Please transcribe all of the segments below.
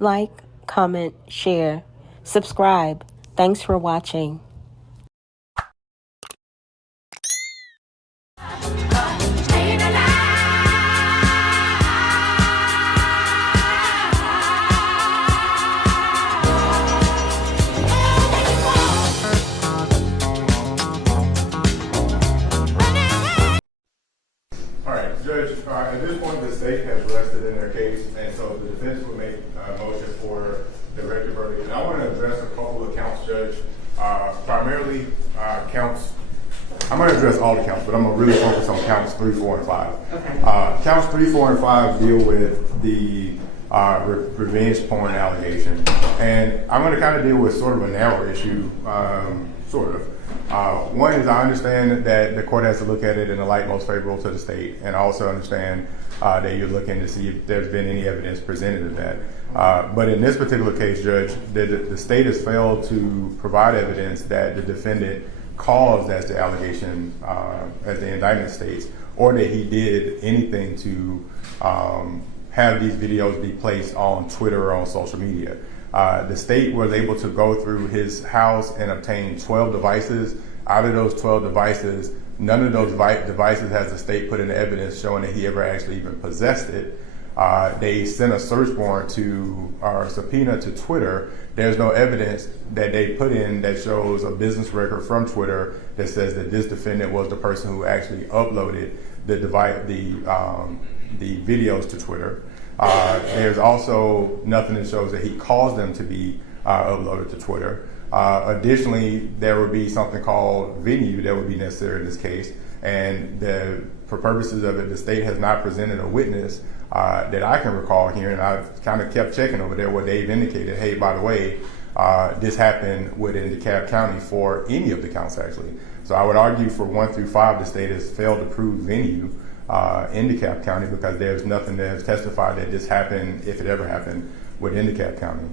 like, comment, share, subscribe. Thanks for watching. Judge, at this point, the state has rested in their case, and so the defense will make a motion for directed verdict. And I want to address a couple of counts, Judge. Primarily counts. I'm going to address all the counts, but I'm going to really focus on counts 3, 4, and 5. Okay. Counts 3, 4, and 5 deal with the revenge porn allegation, and I'm going to kind of deal with sort of a narrow issue, sort of. One is I understand that the court has to look at it in the light most favorable to the state, and I also understand that you're looking to see if there's been any evidence presented of that. But in this particular case, Judge, the state has failed to provide evidence that the defendant caused, as the allegation, as the indictment states, or that he did anything to have these videos be placed on Twitter or on social media. The state was able to go through his house and obtain 12 devices. Out of those 12 devices, none of those devices has the state put in evidence showing that he ever actually even possessed it. They sent a search warrant or subpoena to Twitter. There's no evidence that they put in that shows a business record from Twitter that says that this defendant was the person who actually uploaded the videos to Twitter. There's also nothing that shows that he caused them to be uploaded to Twitter. Additionally, there would be something called venue that would be necessary in this case, and for purposes of it, the state has not presented a witness that I can recall here, and I've kind of kept checking over there where they've indicated, hey, by the way, this happened within DeKalb County for any of the counts, actually. So I would argue for 1 through 5, the state has failed to prove venue in DeKalb County because there's nothing that has testified that this happened, if it ever happened, within DeKalb County.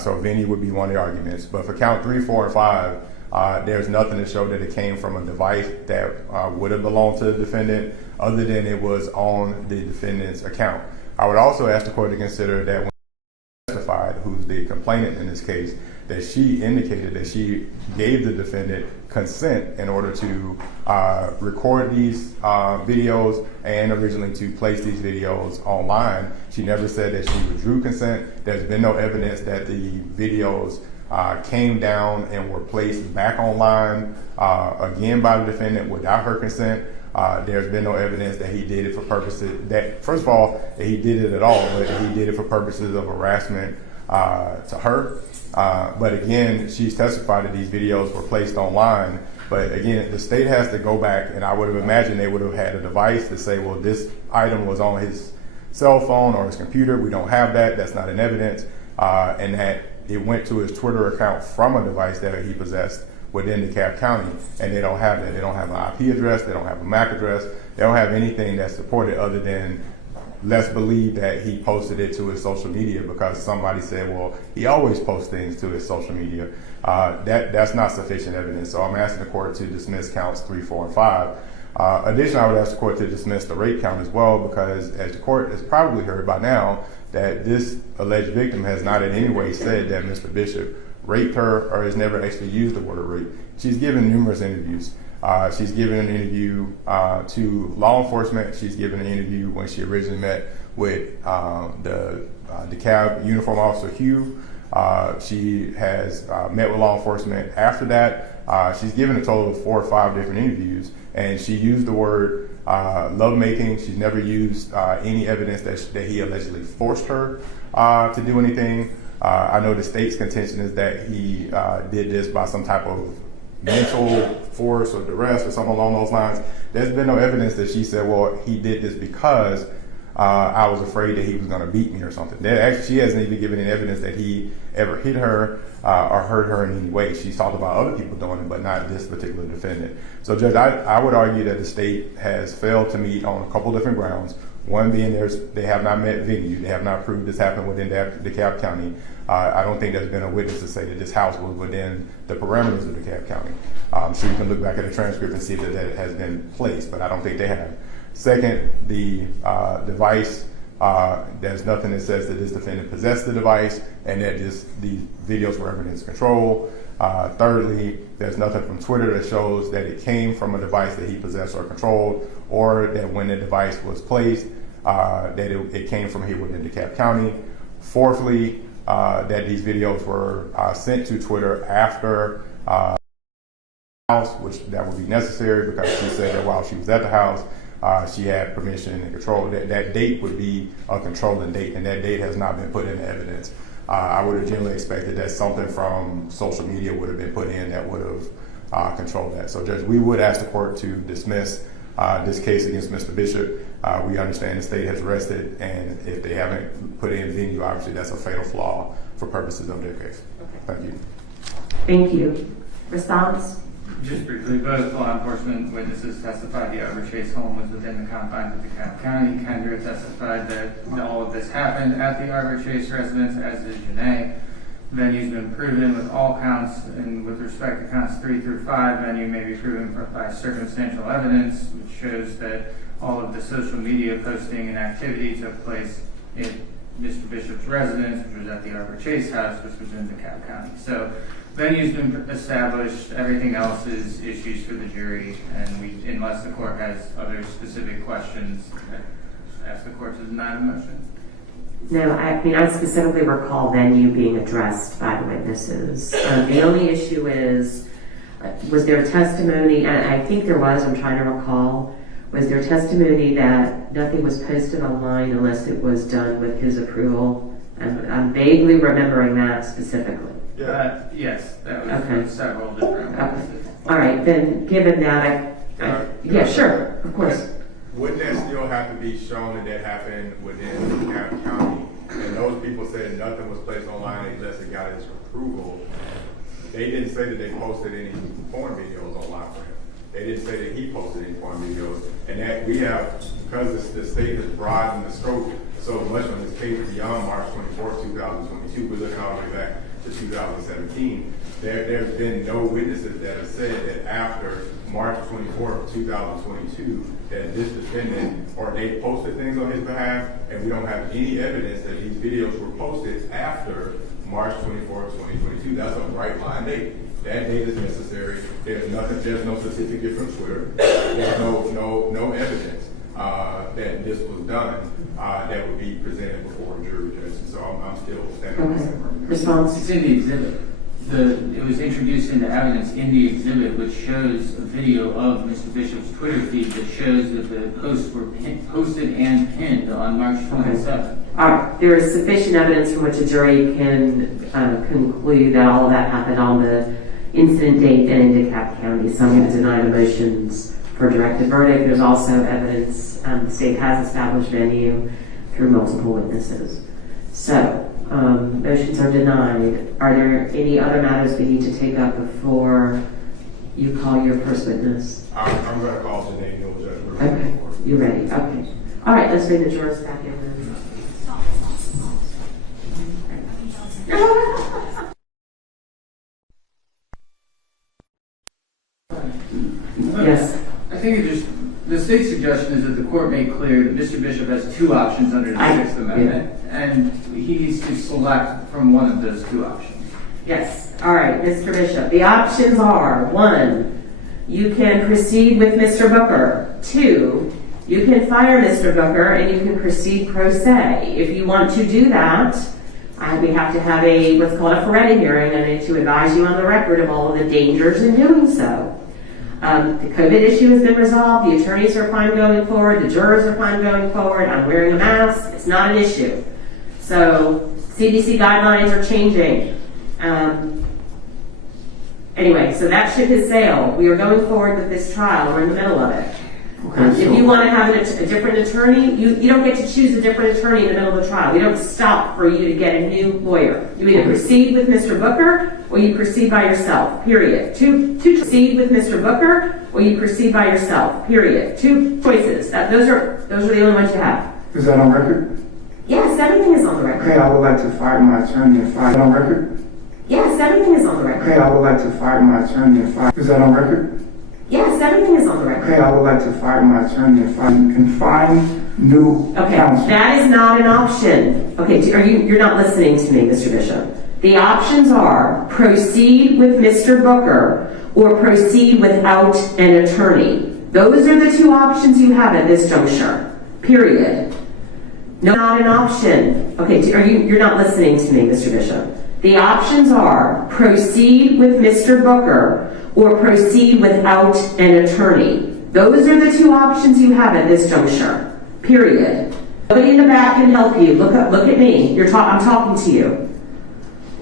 So venue would be one of the arguments. But for count 3, 4, and 5, there's nothing to show that it came from a device that would have belonged to the defendant other than it was on the defendant's account. I would also ask the court to consider that when testified, who's the complainant in this case, that she indicated that she gave the defendant consent in order to record these videos and originally to place these videos online. She never said that she withdrew consent. There's been no evidence that the videos came down and were placed back online again by the defendant without her consent. There's been no evidence that he did it for purposes that, first of all, that he did it at all, but he did it for purposes of harassment to her. But again, she's testified that these videos were placed online. But again, the state has to go back, and I would have imagined they would have had a device to say, well, this item was on his cell phone or his computer. We don't have that. That's not in evidence. And that it went to his Twitter account from a device that he possessed within DeKalb County, and they don't have that. They don't have an IP address. They don't have a MAC address. They don't have anything that's supported other than let's believe that he posted it to his social media because somebody said, well, he always posts things to his social media. That's not sufficient evidence. So I'm asking the court to dismiss counts 3, 4, and 5. Additionally, I would ask the court to dismiss the rape count as well because, as the court has probably heard by now, that this alleged victim has not in any way said that Mr. Bishop raped her or has never actually used the word rape. She's given numerous interviews. She's given an interview to law enforcement. She's given an interview when she originally met with the DeKalb uniform officer, Hugh. She has met with law enforcement after that. She's given a total of 4 or 5 different interviews, and she used the word lovemaking. She's never used any evidence that he allegedly forced her to do anything. I know the state's contention is that he did this by some type of mental force or duress or something along those lines. There's been no evidence that she said, well, he did this because I was afraid that he was going to beat me or something. She hasn't even given any evidence that he ever hit her or hurt her in any way. She's talked about other people doing it, but not this particular defendant. So, Judge, I would argue that the state has failed to meet on a couple different grounds. One being they have not met venue. They have not proved this happened within DeKalb County. I don't think there's been a witness to say that this house was within the parameters of DeKalb County. So you can look back at the transcript and see that that has been placed, but I don't think they have. Second, the device There's nothing that says that this defendant possessed the device and that these videos were ever in his control. Thirdly, there's nothing from Twitter that shows that it came from a device that he possessed or controlled, or that when the device was placed, that it came from here within DeKalb County. Fourthly, that these videos were sent to Twitter after house, which that would be necessary because she said that while she was at the house, she had permission and control. That date would be a controlling date, and that date has not been put into evidence. I would have generally expected that something from social media would have been put in that would have controlled that. So, Judge, we would ask the court to dismiss this case against Mr. Bishop. We understand the state has rested, and if they haven't put in venue, obviously that's a fatal flaw for purposes of their case. Okay. Thank you. Thank you. Response? Just briefly, both law enforcement witnesses testified the Arbor Chase home was within the confines of DeKalb County. Kendra testified that all of this happened at the Arbor Chase residence, as did Janae. Venue's been proven with all counts, and with respect to counts 3 through 5, venue may be proven by circumstantial evidence, which shows that all of the social media posting and activity took place at Mr. Bishop's residence, which was at the Arbor Chase house, which was in DeKalb County. So venue's been established. Everything else is issues for the jury, and unless the court has other specific questions, I ask the court to deny the motion. No, I mean, I specifically recall venue being addressed by the witnesses. The only issue is, was there testimony, and I think there was, I'm trying to recall, was there testimony that nothing was posted online unless it was done with his approval? I'm vaguely remembering that specifically. Yes, that was from several different witnesses. All right, then given that, yeah, sure, of course. Wouldn't that still have to be shown that happened within DeKalb County? And those people said nothing was placed online unless it got his approval. They didn't say that they posted any porn videos online for him. They didn't say that he posted any porn videos. And that we have, because the state has broadened the scope so much on this case beyond March 24th, 2022, we're looking all the way back to 2017. There's been no witnesses that have said that after March 24th, 2022, that this defendant or they posted things on his behalf, and we don't have any evidence that these videos were posted after March 24th, 2022. That's a right line date. That date is necessary. There's no certificate from Twitter. There's no evidence that this was done that would be presented before a jury judge. So I'm still standing on the same argument. Response? It's in the exhibit. It was introduced into evidence in the exhibit, which shows a video of Mr. Bishop's Twitter feed that shows that the posts were posted and pinned on March 27th. All right, there is sufficient evidence from which a jury can conclude that all of that happened on the incident date and in DeKalb County. So I'm going to deny the motions for directed verdict. There's also evidence the state has established venue through multiple witnesses. So motions are denied. Are there any other matters we need to take up before you call your first witness? I'm going to call Janae Neal, Judge. Okay, you're ready. Okay. All right, let's bring the jurors back in then. Yes. I think the state's suggestion is that the court made clear that Mr. Bishop has two options under the Sixth Amendment, and he needs to select from one of those two options. Yes. All right, Mr. Bishop. The options are: 1, you can proceed with Mr. Booker. 2, you can fire Mr. Booker and you can proceed pro se. If you want to do that, we have to have what's called a Ferretti hearing, and I need to advise you on the record of all of the dangers in doing so. The COVID issue has been resolved. The attorneys are fine going forward. The jurors are fine going forward. I'm wearing a mask. It's not an issue. So CDC guidelines are changing. Anyway, so that ship has sailed. We are going forward with this trial. We're in the middle of it. If you want to have a different attorney, you don't get to choose a different attorney in the middle of the trial. We don't stop for you to get a new lawyer. You either proceed with Mr. Booker or you proceed by yourself, period. Two proceed with Mr. Booker or you proceed by yourself, period. Two choices. Those are the only ones you have. Is that on record? Yes, everything is on the record. Okay, I would like to fire my attorney and fire. Is that on record? Yes, everything is on the record. Okay, I would like to fire my attorney and fire. Is that on record? Yes, everything is on the record. Okay, I would like to fire my attorney and fire. Confine new Okay, counsel. that is not an option. Okay, you're not listening to me, Mr. Bishop. The options are proceed with Mr. Booker or proceed without an attorney. Those are the two options you have at this juncture, period. No, not an option. Okay, you're not listening to me, Mr. Bishop. The options are proceed with Mr. Booker or proceed without an attorney. Those are the two options you have at this juncture, period. Nobody in the back can help you. Look at me. I'm talking to you.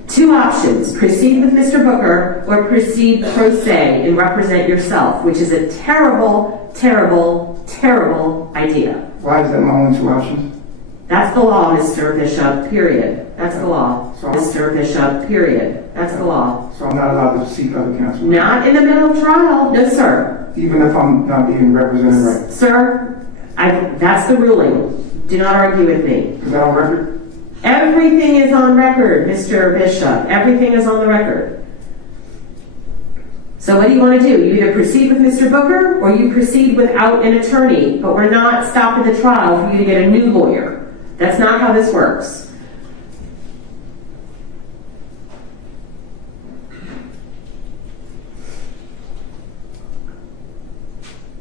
Two options, proceed with Mr. Booker or proceed pro se and represent yourself, which is a terrible, terrible, terrible idea. Why is that my only two options? That's the law, Mr. Bishop, period. That's the law. So- Mr. Bishop, period. That's the law. So I'm not allowed to seek other counsel? Not in the middle of trial, no, sir. Even if I'm not being represented right? Sir, that's the ruling. Do not argue with me. Is that on record? Everything is on record, Mr. Bishop. Everything is on the record. So what do you want to do? You either proceed with Mr. Booker or you proceed without an attorney. But we're not stopping the trial for you to get a new lawyer. That's not how this works.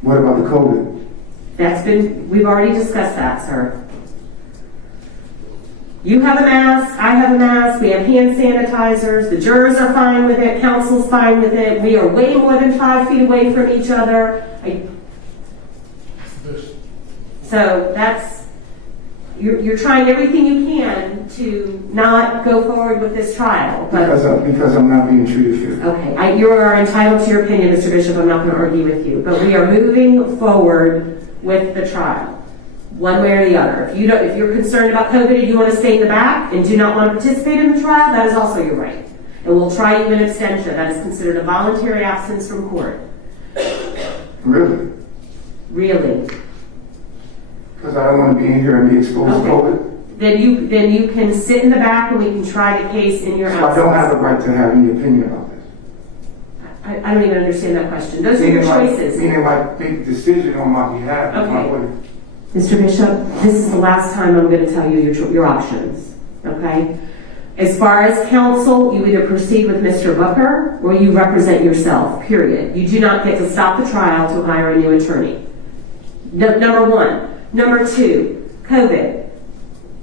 What about the COVID? We've already discussed that, sir. You have a mask, I have a mask, we have hand sanitizers, the jurors are fine with it, counsel's fine with it, we are way more than 5 feet away from each other. So you're trying everything you can to not go forward with this trial. But, Because I'm not being treated fair. okay, you are entitled to your opinion, Mr. Bishop, I'm not going to argue with you, but we are moving forward with the trial. One way or the other. If you're concerned about COVID and you want to stay in the back and do not want to participate in the trial, that is also your right. And we'll try you in abstention. That is considered a voluntary absence from court. Really? Really. Because I don't want to be in here and be exposed to COVID? Then you can sit in the back and we can try the case in your So absence. I don't have the right to have any opinion about this? I don't even understand that question. Those are your choices. Meaning like make a decision on my behalf. Okay. Mr. Bishop, this is the last time I'm going to tell you your options, okay? As far as counsel, you either proceed with Mr. Booker or you represent yourself, period. You do not get to stop the trial to hire a new attorney. Number one. Number two, COVID.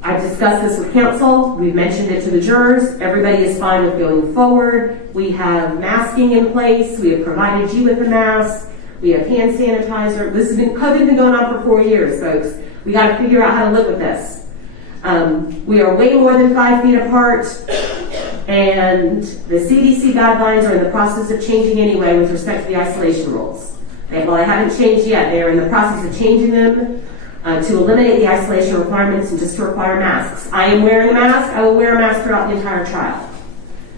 I've discussed this with counsel. We've mentioned it to the jurors. Everybody is fine with going forward. We have masking in place. We have provided you with a mask. We have hand sanitizer. COVID's been going on for 4 years, folks. We got to figure out how to live with this. We are way more than 5 feet apart, and the CDC guidelines are in the process of changing anyway with respect to the isolation rules. Well, they haven't changed yet. They are in the process of changing them to eliminate the isolation requirements and just to require masks. I am wearing a mask. I will wear a mask throughout the entire trial.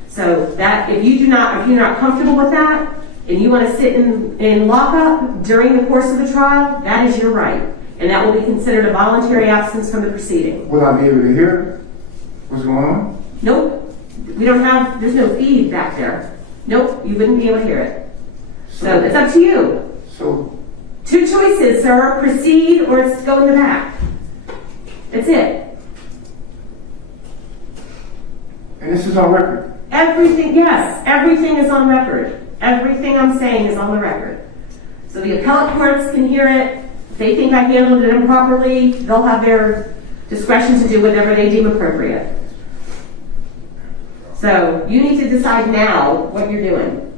So that if you're not comfortable with that, and you want to sit in lockup during the course of the trial, that is your right. And that will be considered a voluntary absence from the proceeding. Will I be able to hear what's going on? Nope. There's no feed back there. Nope, you wouldn't be able to hear it. So it's up to you. So, Two choices, sir. Proceed or go in the back. That's it. and this is on record. Everything is on record. Everything I'm saying is on the record. So the appellate courts can hear it. If they think I handled it improperly, they'll have their discretion to do whatever they deem appropriate. So you need to decide now what you're doing.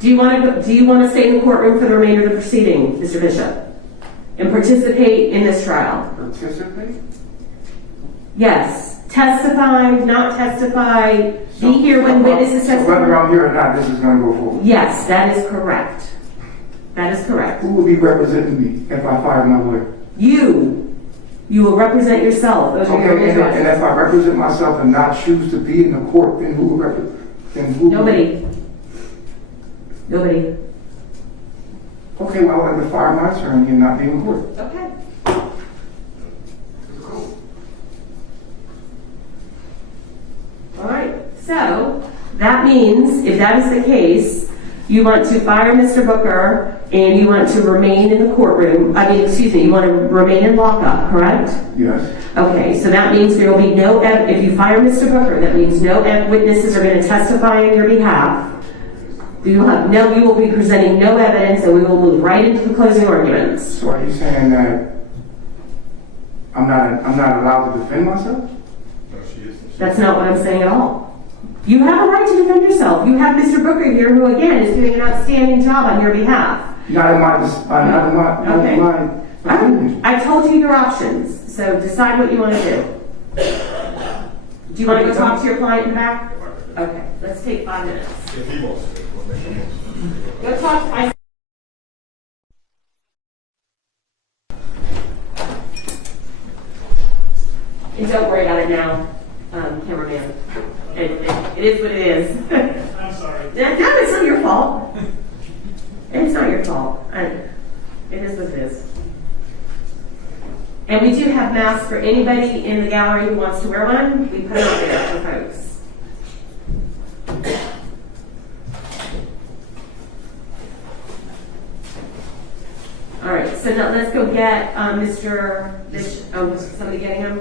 Do you want to stay in the courtroom for the remainder of the proceeding, Mr. Bishop, and participate in this trial? Participate? Yes. Testify, not testify, be here when witnesses So whether testify. I'm here or not, this is going to go forward. Yes, that is correct. That is correct. Who will be representing me if I fire my lawyer? You will represent yourself. Those are your Okay, and choices. if I represent myself and not choose to be in the court, then who will represent? Nobody. Okay, well, I want to fire my attorney and not be in court. Okay. So that means, if that is the case, you want to fire Mr. Booker and you want to remain in the courtroom. You want to remain in lockup, correct? Yes. Okay, so that means there will be no, if you fire Mr. Booker, that means no witnesses are going to testify on your behalf. You will be presenting no evidence, and we will move right into the closing arguments. So are you saying that I'm not allowed to defend myself? No, she is. That's not what I'm saying at all. You have a right to defend yourself. You have Mr. Booker here, who again is doing an outstanding job on your behalf. Not in my I told you your options, so decide what you want to do. Do you want to go talk to your client in the back? Okay, let's take 5 minutes. If he wants to, we'll make a motion. Go talk. And don't worry about it now, cameraman. It is what it is. I'm sorry. No, it's not your fault. It's not your fault. It is what it is. And we do have masks for anybody in the gallery who wants to wear one. We put them out there for folks. All right, so now let's go get Mr. Bishop. Oh, somebody getting him?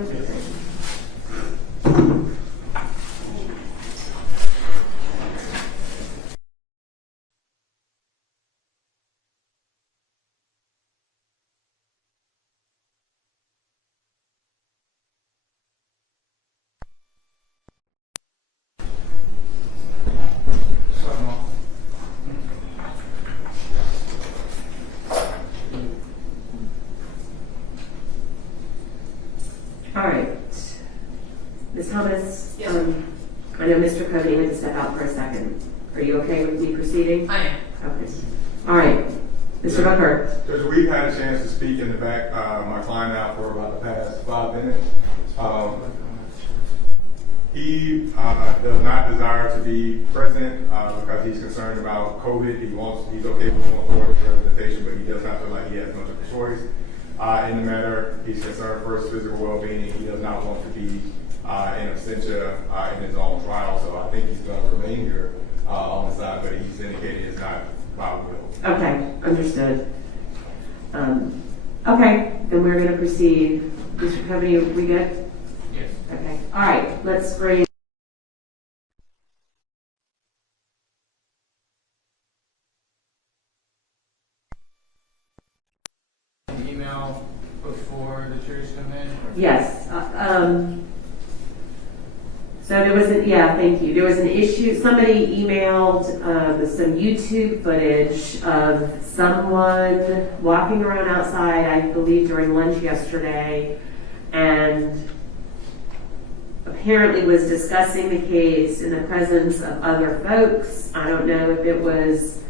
All right. Ms. Thomas, Yes. I know Mr. Cody had to step out for a second. Are you okay with me proceeding? I am. Okay. All right. Mr. Booker. Because we've had a chance to speak in the back, my client out for about the past 5 minutes. He does not desire to be present because he's concerned about COVID. He's okay with going forward with the representation, but he does not feel like he has much of a choice in the matter. He's concerned for his physical well-being. He does not want to be in absentia in his own trial, so I think he's going to remain here on the side, but he's indicated it's not by will. Okay, understood. Okay, then we're going to proceed. Mr. Cody, are we good? Yes. Okay. All right, let's bring. An email before the jury's come in? Yes. So there was thank you. There was an issue. Somebody emailed some YouTube footage of someone walking around outside, I believe during lunch yesterday, and apparently was discussing the case in the presence of other folks. I don't know if it was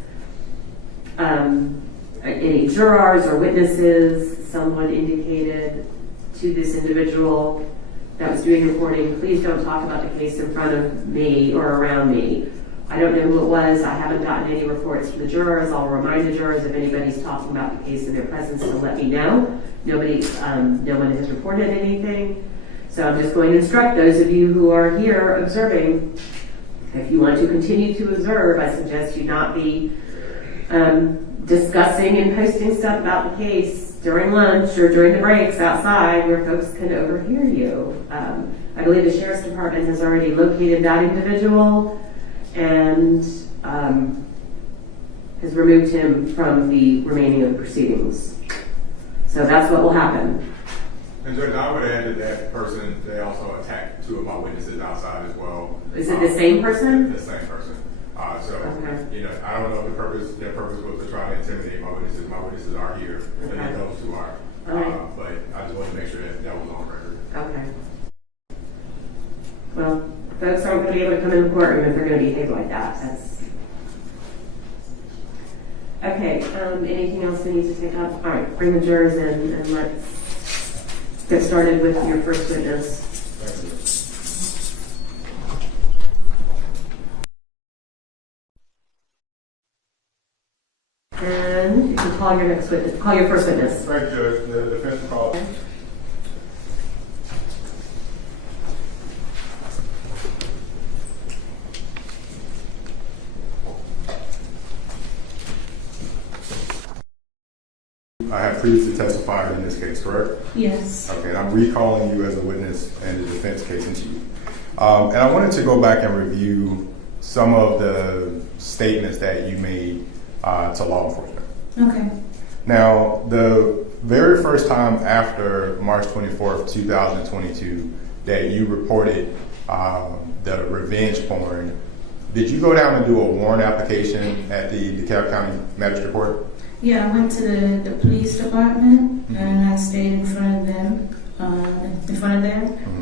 any jurors or witnesses. Someone indicated to this individual that was doing reporting, please don't talk about the case in front of me or around me. I don't know who it was. I haven't gotten any reports from the jurors. I'll remind the jurors if anybody's talking about the case in their presence to let me know. No one has reported anything. So I'm just going to instruct those of you who are here observing, if you want to continue to observe, I suggest you not be discussing and posting stuff about the case during lunch or during the breaks outside where folks can overhear you. I believe the Sheriff's Department has already located that individual and has removed him from the remaining of the proceedings. So that's what will happen. And Judge, I would add that person, they also attacked 2 of my witnesses outside as well. Is it the same person? The same person. Okay. I don't know if their purpose was to try to intimidate my witnesses. My witnesses are here, Okay. and those 2 are. Right. But I just wanted to make sure that was on record. Okay. Well, folks aren't going to be able to come in the courtroom if they're going to behave like that. That's okay. Anything else we need to take up? All right, bring the jurors in and let's get started with your first witness. Thank you. And you can call your next witness. Call your first witness. Thank you, Judge. The defense call. have previously testified in this case, correct? Yes. Okay, and I'm recalling you as a witness in the defense case in chief. And I wanted to go back and review some of the statements that you made to law enforcement. Okay. Now, the very first time after March 24th, 2022, that you reported the revenge porn, did you go down and do a warrant application at the DeKalb County Magistrate Court? Yeah, I went to the police department and I stayed in front of them,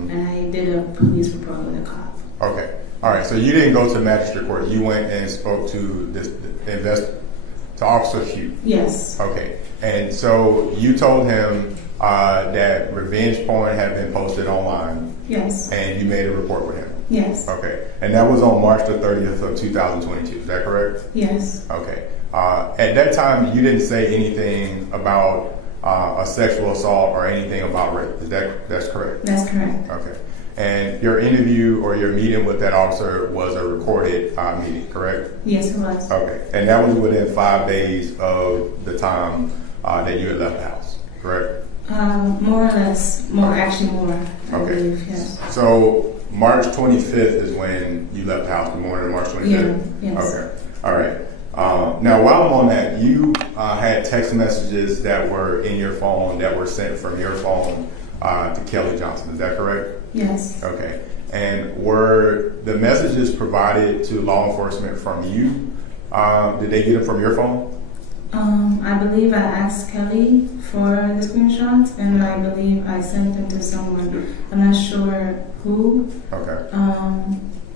and I did a police report with a cop. Okay. All right. So you didn't go to magistrate court. You went and spoke to to Officer Hugh. Yes. Okay. And so you told him that revenge porn had been posted online. Yes. And you made a report with him. Yes. Okay. And that was on March the 30th of 2022. Is that correct? Yes. Okay. At that time, you didn't say anything about a sexual assault or anything about rape. That's correct? That's correct. Okay. And your interview or your meeting with that officer was a recorded meeting, correct? Yes, it was. Okay. And that was within 5 days of the time that you had left the house, correct? More or less. I Okay. believe, yes. So March 25th is when you left the house, the morning of March 25th? Yeah, yes. Okay. All right. Now, while I'm on that, you had text messages that were in your phone that were sent from your phone to Kelly Johnson. Is that correct? Yes. Okay. And were the messages provided to law enforcement from you? Did they get them from your phone? I believe I asked Kelly for the screenshots, and I believe I sent them to someone. I'm not sure who. Okay.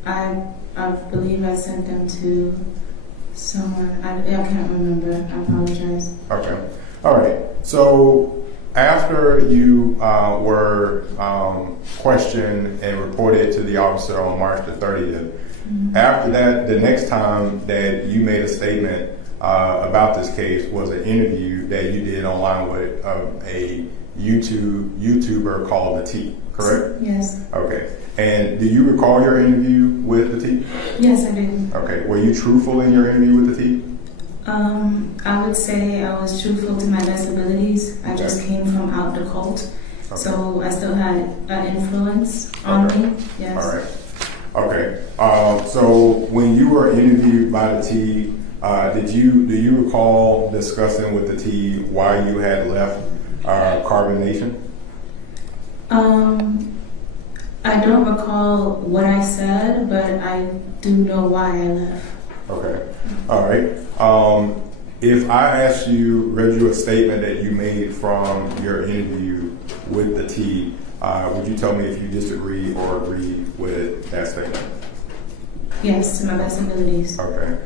I believe I sent them to someone. I can't remember. I apologize. Okay. All right. So after you were questioned and reported to the officer on March the 30th, after that, the next time that you made a statement about this case was an interview that you did online with a YouTuber called The T, correct? Yes. Okay. And do you recall your interview with The T? Yes, I do. Okay. Were you truthful in your interview with The T? I would say I was truthful to my best abilities. I just came from out the cult, so I still had an influence on me. Yes. All right. Okay. So when you were interviewed by The T, do you recall discussing with The T why you had left Carbon Nation? I don't recall what I said, but I do know why I left. Okay. All right. If I asked you, read you a statement that you made from your interview with The T, would you tell me if you disagree or agree with that statement? Yes, to my best abilities. Okay.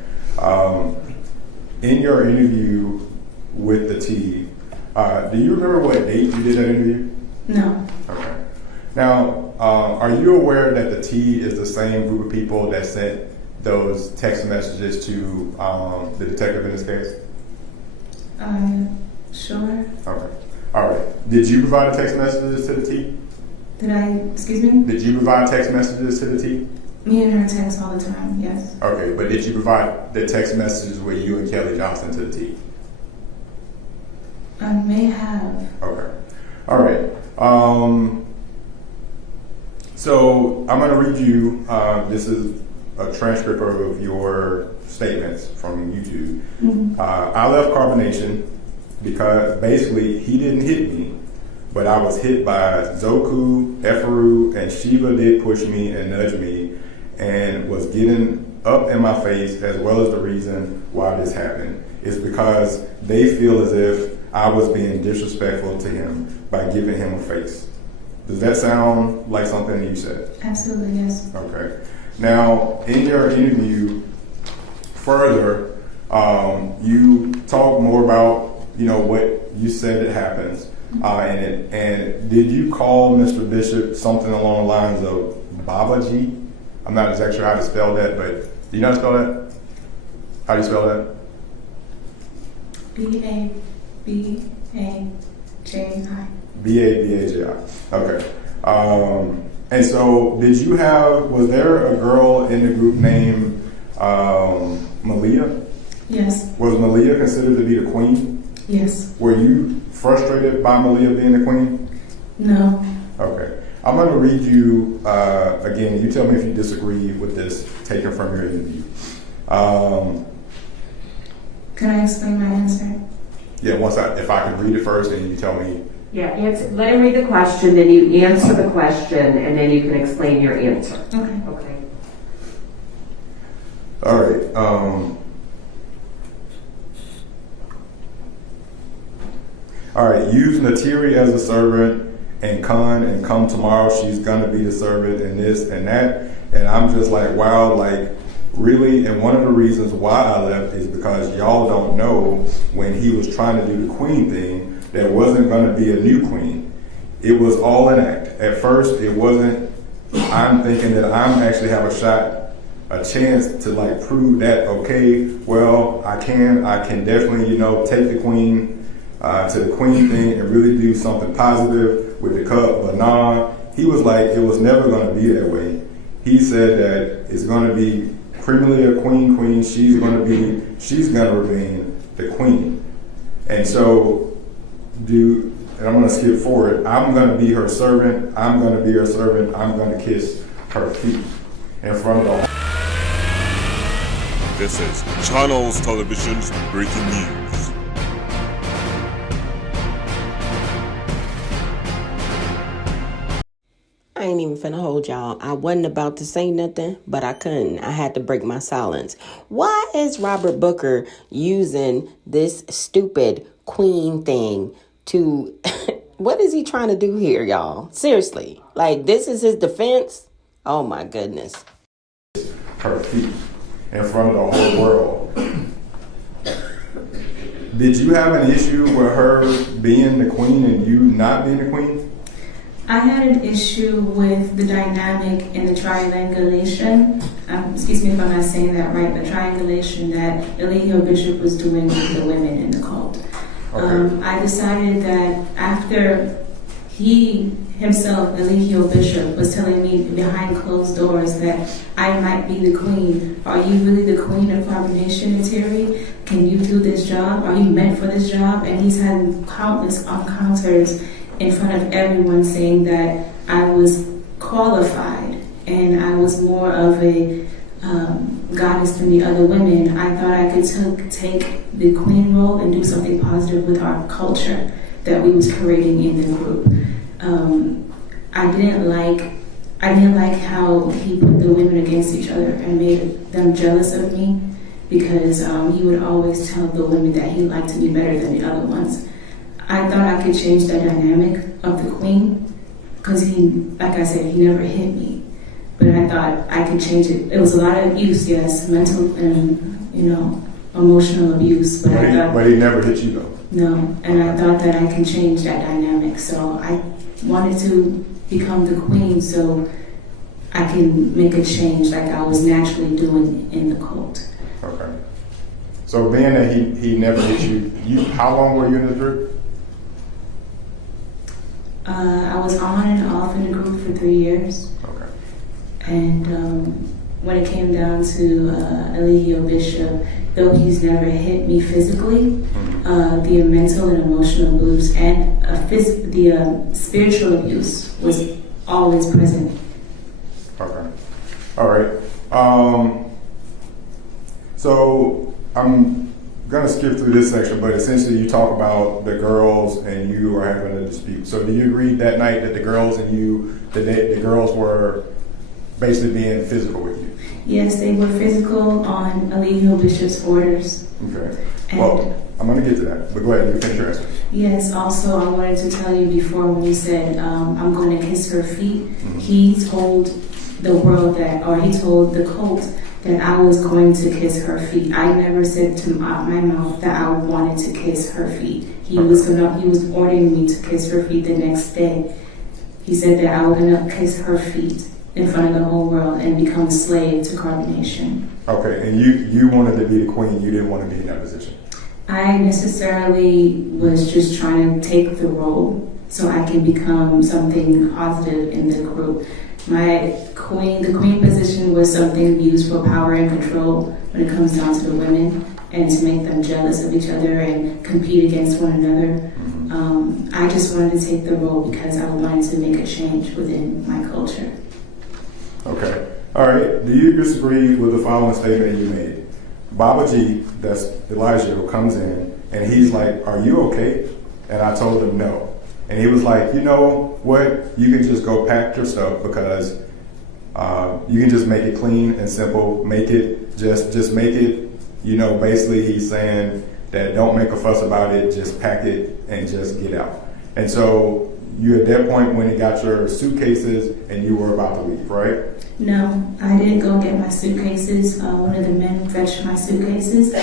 In your interview with The T, do you remember what date you did that interview? No. Okay. Now, are you aware that The T is the same group of people that sent those text messages to the detective in this case? Sure. Okay. All right. Did you provide the text messages to The T? Excuse me? Did you provide text messages to The T? Me and her text all the time, yes. Okay, but did you provide the text messages with you and Kelly Johnson to The T? I may have. Okay. All right. So I'm going to read you, this is a transcript of your statements from YouTube. I left Carbonation because basically he didn't hit me, but I was hit by Zoku, Eferu, and Shiva did push me and nudge me and was getting up in my face, as well as the reason why this happened is because they feel as if I was being disrespectful to him by giving him a face. Does that sound like something you said? Absolutely, yes. Okay. Now, in your interview, further, you talk more about, what you said that happens. And did you call Mr. Bishop something along the lines of Babaji? I'm not exactly sure how to spell that, but do you know how to spell that? How do you spell that? B-A-B-A-J-I. B-A-B-A-J-I. Okay. And so was there a girl in the group named Malia? Yes. Was Malia considered to be the queen? Yes. Were you frustrated by Malia being the queen? No. Okay. I'm going to read you, again, you tell me if you disagree with this taken from your interview. Can I explain my answer? Yeah, if I could read it first and you tell me. Yeah, let him read the question, then you answer the question, and then you can explain your answer. Okay. Okay. All right. All right. Use Natiri as a servant and come tomorrow. She's gonna be the servant and this and that. And I'm just like, wow, like really. And one of the reasons why I left is because y'all don't know when he was trying to do the queen thing, there wasn't gonna be a new queen. It was all an act. At first, it wasn't. I'm thinking that I'm actually have a chance to like prove that, okay, well, I can definitely, take the queen to the queen thing and really do something positive with the cup. But nah, he was like, it was never going to be that way. He said that it's going to be primarily a queen. She's going to remain the queen. And so, and I'm going to skip forward. I'm going to be her servant. I'm going to kiss her feet in front of the. This is Channels Television's breaking news. I ain't even finna hold y'all. I wasn't about to say nothing, but I couldn't. I had to break my silence. Why is Robert Booker using this stupid queen thing to... What is he trying to do here, y'all? Seriously. Like, this is his defense? Oh, my goodness. Her feet in front of the whole world. Did you have an issue with her being the queen and you not being the queen? I had an issue with the dynamic in the triangulation. Excuse me if I'm not saying that right, the triangulation that Eligio Bishop was doing with the women in the cult. Okay. I decided that after he himself, Eligio Bishop, was telling me behind closed doors that I might be the queen. Are you really the queen of Arbor Nation, Terry? Can you do this job? Are you meant for this job? And he's had countless encounters in front of everyone saying that I was qualified and I was more of a goddess than the other women. I thought I could take the queen role and do something positive with our culture that we was creating in the group. I didn't like how he put the women against each other and made them jealous of me because he would always tell the women that he liked to be better than the other ones. I thought I could change the dynamic of the queen because he, like I said, he never hit me. But I thought I could change it. It was a lot of abuse, yes, mental and, emotional abuse. But he never hit you though? No, and I thought that I can change that dynamic. So I wanted to become the queen so I can make a change like I was naturally doing in the cult. Okay. So being that he never hit you, how long were you in the group? I was on and off in the group for 3 years. Okay. And when it came down to Eligio Bishop, though he's never hit me physically, the mental and emotional abuse and the spiritual abuse was always present. Okay. All right. So I'm going to skip through this section, but essentially you talk about the girls and you are having a dispute. So do you agree that night that the girls and you, the girls were basically being physical with you? Yes, they were physical on Eligio Bishop's orders. Okay. And well, I'm going to get to that, but go ahead, you finish your answer. Yes, also I wanted to tell you before when you said, I'm going to kiss her feet, he told the world he told the cult that I was going to kiss her feet. I never said to my mouth that I wanted to kiss her feet. He was ordering me to kiss her feet the next day. He said that I was going to kiss her feet in front of the whole world and become a slave to carbonation. Okay, and you wanted to be the queen, you didn't want to be in that position? I necessarily was just trying to take the role so I can become something positive in the group. The queen position was something used for power and control when it comes down to the women, and to make them jealous of each other and compete against one another. I just wanted to take the role because I wanted to make a change within my culture. Okay. All right. Do you disagree with the following statement you made? Baba G, that's Eligio, comes in and he's like, "Are you okay?" And I told him no. And he was like, "You know what? You can just go pack your stuff because you can just make it clean and simple. Make it, just make it, you know," basically he's saying that don't make a fuss about it, just pack it and just get out. And so you at that point when you got your suitcases and you were about to leave, right? No, I didn't go get my suitcases. One of the men fetched my suitcases.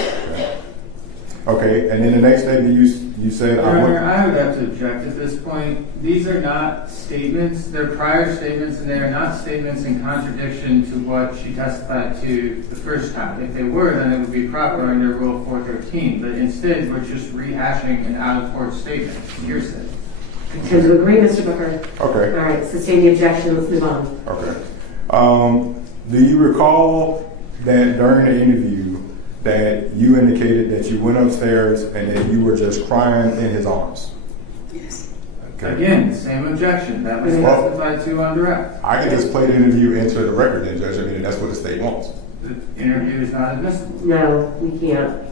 Okay, and then the next statement you said, Your Honor, I would have to object at this point. These are not statements, they're prior statements, and they are not statements in contradiction to what she testified to the first time. If they were, then it would be proper under Rule 413, but instead, we're just rehashing an out-of-court statement, hearsay. Tend to agree, Mr. Booker? Okay. All right, sustain the objection, let's move on. Okay. Do you recall that during the interview that you indicated that you went upstairs and that you were just crying in his arms? Yes. Okay. Again, the same objection, that was testified to on direct. I can just play the interview into the record then, Judge. I mean, that's what the state wants. The interview is not admissible. No, we can't.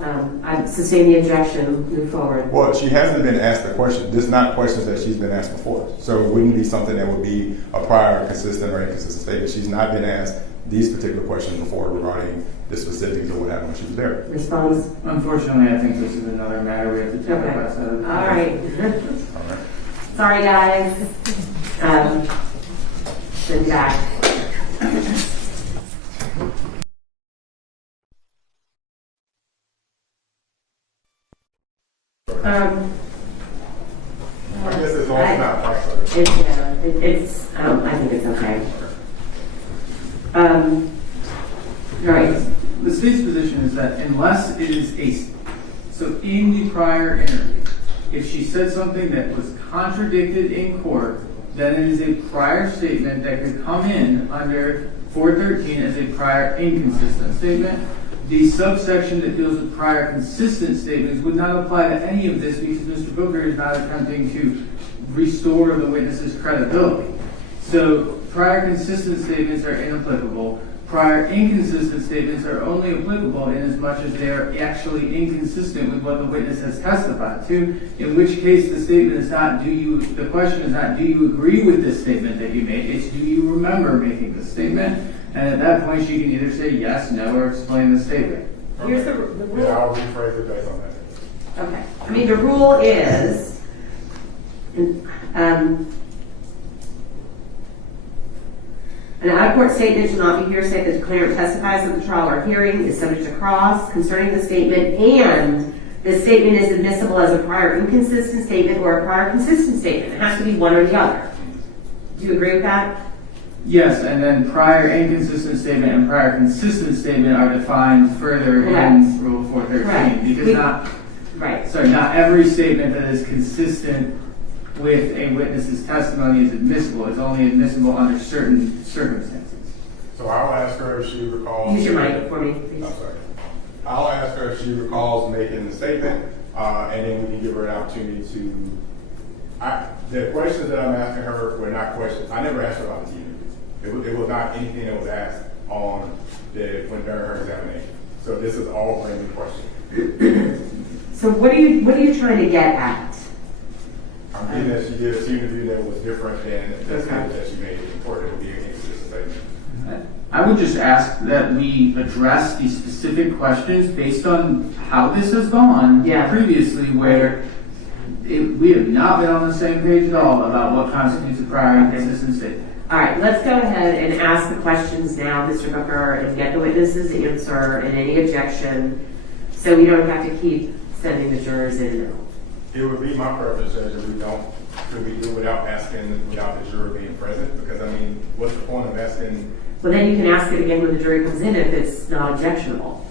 I sustain the objection, move forward. Well, she hasn't been asked the question. This is not questions that she's been asked before. So it wouldn't be something that would be a prior consistent or inconsistent statement. She's not been asked these particular questions before regarding the specifics of what happened when she was there. Response? Unfortunately, I think this is another matter we have to take up outside of the All right. All right. Sorry, guys. Send back. I guess as long as it's not frustrating. I think it's okay. All right. The state's position is that unless it is so in the prior interview, if she said something that was contradicted in court, then it is a prior statement that could come in under 413 as a prior inconsistent statement. The subsection that deals with prior consistent statements would not apply to any of this because Mr. Booker is not attempting to restore the witness's credibility. So prior consistent statements are inapplicable. Prior inconsistent statements are only applicable in as much as they are actually inconsistent with what the witness has testified to, in which case the statement is not, the question is not, do you agree with this statement that you made? It's, do you remember making this statement? And at that point, she can either say yes, no, or explain the statement. Here's the rule. Yeah, I'll rephrase it based on that. Okay. I mean, the rule is, an out-of-court statement shall not be hearsay if the declarant testifies at the trial or hearing, is subject to cross concerning the statement, and the statement is admissible as a prior inconsistent statement or a prior consistent statement. It has to be one or the other. Do you agree with that? Yes, and then prior inconsistent statement and prior consistent statement are defined further Correct. in Rule 413. Correct. Because not every statement that is consistent with a witness's testimony is admissible. It's only admissible under certain circumstances. So I'll ask her if she recalls. Use your mic for me, please. I'm sorry. I'll ask her if she recalls making the statement, and then we can give her an opportunity to. The questions that I'm asking her were not questions. I never asked her about the TV. It was not anything that was asked on when during her examination. So this is all brand new questions. So what are you trying to get at? I'm getting that she did a interview that was different than the statement that she made in court. It would be an inconsistent statement. I would just ask that we address these specific questions based on how this has gone previously, where we have not been on the same page at all about what constitutes a prior inconsistent statement. All right, let's go ahead and ask the questions now, Mr. Booker, and get the witness's answer and any objection, so we don't have to keep sending the jurors in. It would be my preference, Judge, if we don't, could we do without the juror being present? Because, I mean, what's the point of asking? Well, then you can ask it again when the jury comes in if it's not objectionable.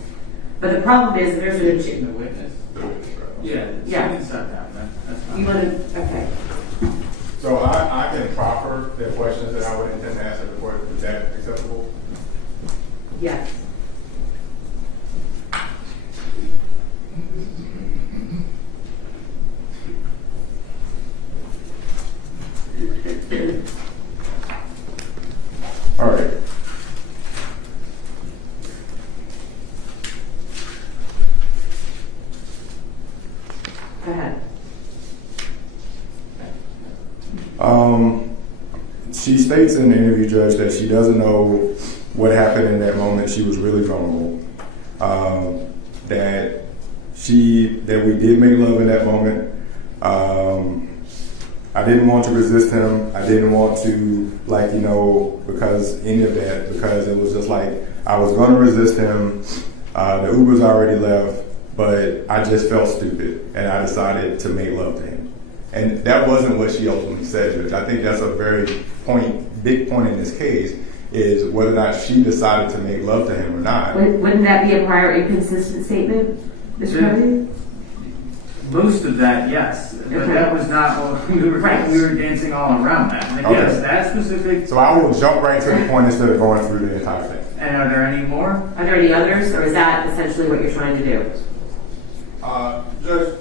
But the problem is there's an objection. The witness. Right? Yeah. Yeah. You can step down, that's fine. You want to, okay. So I can proffer the questions that I would intend to ask the court. Is that acceptable? Yes. ahead. She states in the interview, Judge, that she doesn't know what happened in that moment. She was really vulnerable. That we did make love in that moment. I didn't want to resist him. I didn't want to, because any of that, because it was just like I was going to resist him. The Uber's already left, but I just felt stupid, and I decided to make love to him. And that wasn't what she ultimately said, Judge. I think that's a very big point in this case, is whether or not she decided to make love to him or not. Wouldn't that be a prior inconsistent statement, Mr. Cody? Most of that, yes. But Okay. that was not what we were Right. We were dancing all around that. But Okay. yes, that specific. So I will jump right to the point instead of going through the entire thing. And are there any more? Are there any others, or is that essentially what you're trying to do? Judge,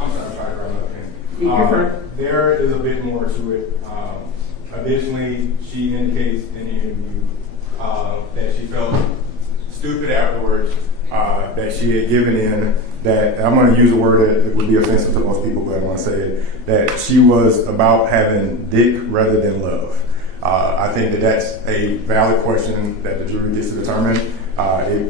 I'm sorry, to run up You're fine. there is a bit more to it. Additionally, she indicates in the interview that she felt stupid afterwards, that she had given in, that, I'm going to use a word that would be offensive to most people, but I want to say it, that she was about having dick rather than love. I think that that's a valid question that the jury gets to determine.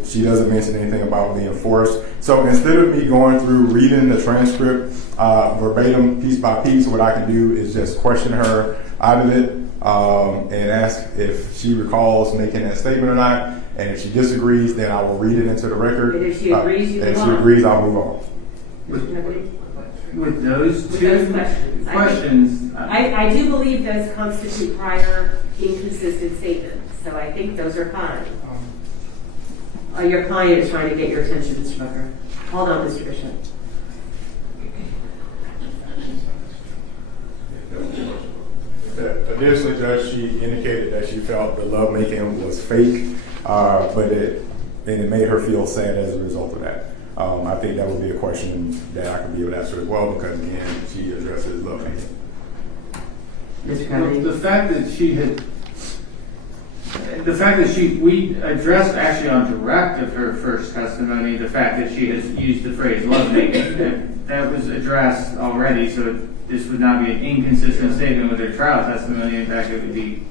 She doesn't mention anything about being forced. So instead of me going through reading the transcript verbatim, piece by piece, what I can do is just question her out of it and ask if she recalls making that statement or not. And if she disagrees, then I will read it into the record. And if she agrees, you and move if she on. agrees, I'll move on. With those With two those questions. questions, I do believe those constitute prior inconsistent statements, so I think those are fine. Your client is trying to get your attention, Mr. Booker. Hold on, Mr. Bishop. Additionally, Judge, she indicated that she felt the lovemaking was fake, but it made her feel sad as a result of that. I think that would be a question that I could be able to answer as well, because again, she addresses lovemaking. Mr. Kennedy? the fact that we addressed actually on direct of her first testimony, the fact that she has used the phrase lovemaking, that was addressed already, so this would not be an inconsistent statement with her trial testimony. In fact, it would be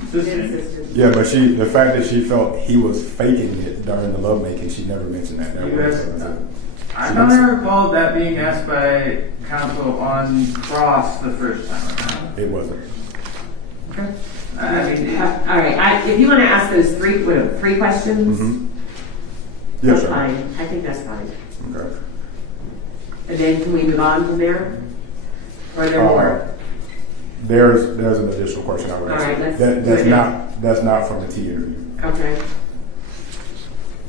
consistent. Inconsistent. Yeah, but the fact that she felt he was faking it during the lovemaking, she never mentioned that. That wasn't something that- I thought I recalled that being asked by counsel on cross the first time around. It wasn't. Okay. I mean, All right, if you want to ask those three questions, Yes, that's sir. fine. I think that's fine. Okay. And then can we move on from there? Or are there more? There's an additional question I would All ask. right, let's That's do it that's not from the T interview. Okay.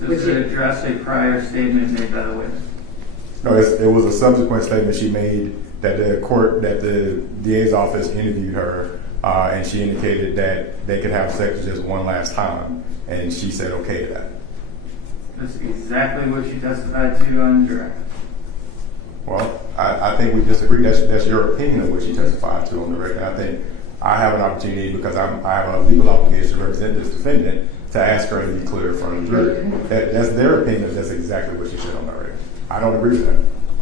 does it address a prior statement made by the witness? No, it was a subsequent statement she made that the DA's office interviewed her, and she indicated that they could have sex just one last time, and she said okay to that. That's exactly what she testified to on direct. Well, I think we disagree. That's your opinion of what she testified to on the record. I think I have an opportunity, because I have a legal obligation to represent this defendant, to ask her to be clear in front of the jury. That's their opinion. That's exactly what she said on the record. I don't agree with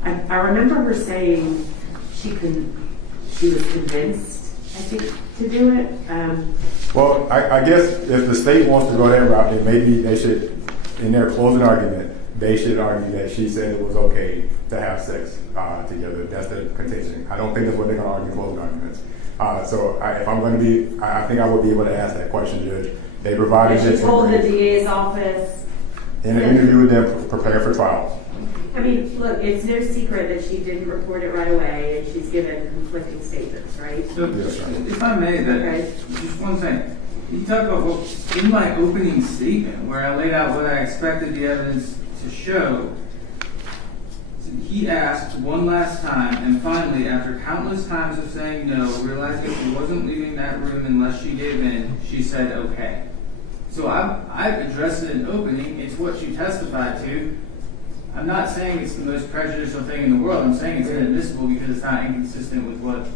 that. I remember her saying she was convinced, I think, to do it. Well, I guess if the state wants to go that route, then maybe they should, in their closing argument, they should argue that she said it was okay to have sex together. That's the contention. I don't think that's what they're going to argue in closing arguments. If I'm going to be, I think I would be able to ask that question, Judge. They provided She this told the information DA's office. in an interview with them, prepare for trial. I mean, look, it's no secret that she didn't report it right away, and she's given conflicting statements, right? So, Yes, sir. if I may, Right. just one thing. You talk about, well, in my opening statement, where I laid out what I expected the evidence to show, he asked one last time, and finally, after countless times of saying no, realizing she wasn't leaving that room unless she gave in, she said okay. So I've addressed it in opening. It's what she testified to. I'm not saying it's the most prejudicial thing in the world. I'm saying it's inadmissible because it's not inconsistent with what.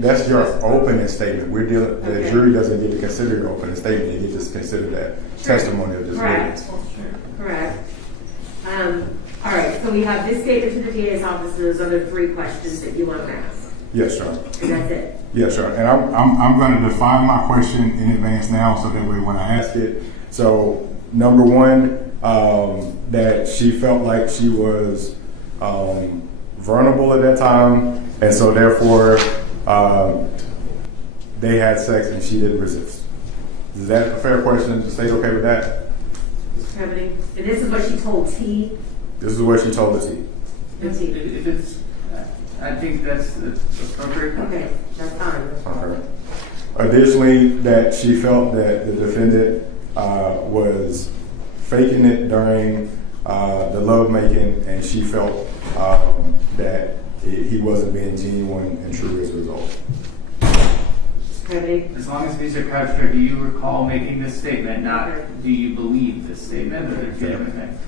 That's your opening statement. The Okay. jury doesn't get to consider your opening statement. They get to consider that testimony of this Correct. witness. Correct. All right, so we have this statement to the DA's office and those other 3 questions that you want to ask. Yes, sir. And that's it. Yes, sir. And I'm going to define my question in advance now, so that way when I ask it. So number 1, that she felt like she was vulnerable at that time, and so therefore they had sex and she didn't resist. Is that a fair question? Is the state okay with that? And this is what she told T. This is what she told the T. If it's, I think that's appropriate. Okay, that's fine. Okay. Additionally, that she felt that the defendant was faking it during the lovemaking, and she felt that he wasn't being genuine and true as a result. As long as these are couched, or do you recall making this statement, not do you believe this statement, or do you everything?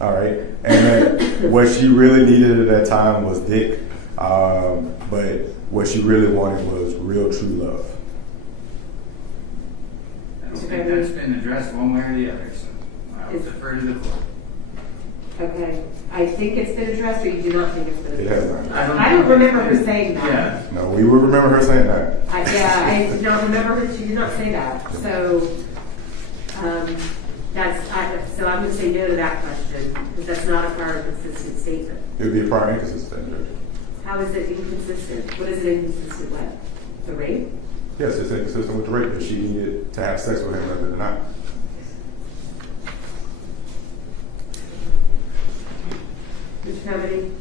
All right. And that what she really needed at that time was dick, but what she really wanted was real true love. I don't think that's been addressed one way or the other, so I'll defer to the court. Okay. I think it's been addressed, or you do not think it's been It addressed? has not. I don't remember her saying that. Yeah. No, we would remember her saying that. I did not remember her. She did not say that. So, so I'm going to say no to that question, because that's not a prior consistent statement. It would be a prior inconsistent statement. How is it inconsistent? What is it inconsistent with? The rape? Yes, it's inconsistent with the rape that she needed to have sex with him rather than not. Mr. Kennedy,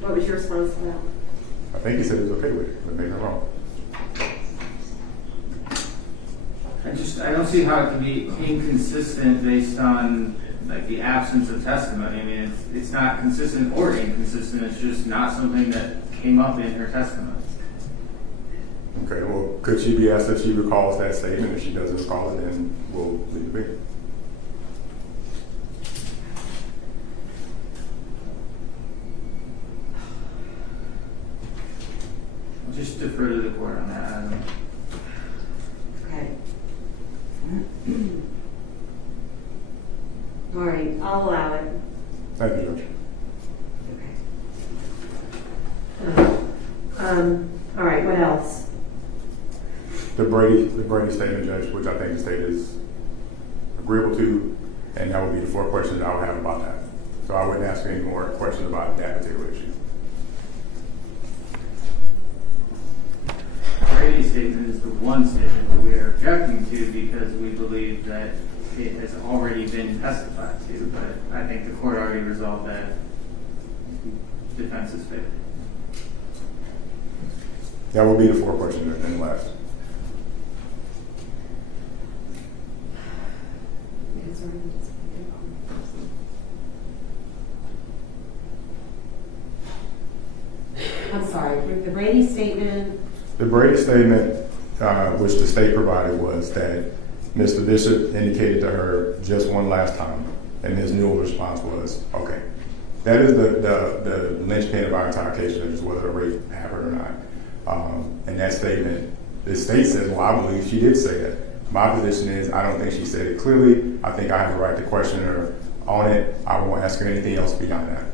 what was your response to that? I think he said he was okay with it, but maybe I'm wrong. I don't see how it can be inconsistent based on like the absence of testimony. I mean, it's not consistent or inconsistent. It's just not something that came up in her testimony. Okay, well, could she be asked if she recalls that statement? If she doesn't recall it, then we'll leave it be. Just defer to the court on that. I don't know. Okay. All right, I'll allow it. Thank you, Judge. Okay. All right, what else? The Brady statement, Judge, which I think the state is agreeable to, and that would be the 4 questions I would have about that. So I wouldn't ask any more questions about that particular issue. Brady's statement is the one statement that we are objecting to because we believe that it has already been testified to, but I think the court already resolved that defense's favor. That would be the 4 questions and the last. I'm sorry, the Brady statement. The Brady statement, which the state provided, was that Mr. Bishop indicated to her just one last time, and his Newell's response was, okay. That is the linchpin of our entire case, is whether a rape happened or not. And that statement, the state says, well, I believe she did say that. My position is, I don't think she said it clearly. I think I have the right to question her on it. I won't ask her anything else beyond that.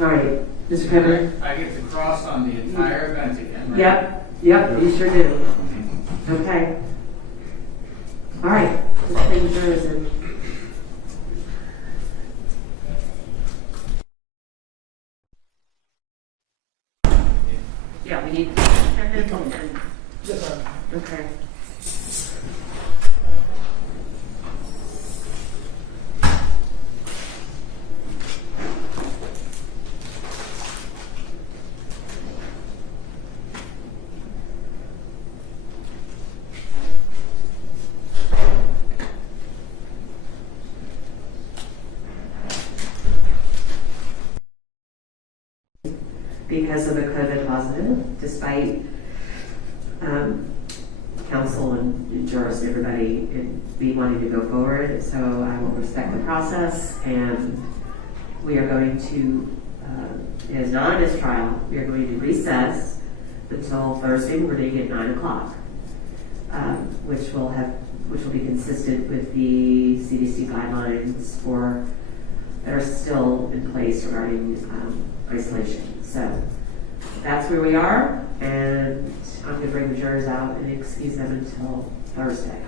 All right, Mr. Kennedy. I get to cross on the entire event again, right? Yep, you sure do. Okay. All right, this thing is yours. And yeah, we need 10 minutes. Yes, sir. Okay. Because of the COVID positive, despite counsel and jurors and everybody be wanting to go forward. So I will respect the process, and we are going to, it is not a mistrial, we are going to recess until Thursday morning at 9 o'clock. which will be consistent with the CDC guidelines that are still in place regarding isolation. So that's where we are, and I'm going to bring the jurors out and excuse them until Thursday.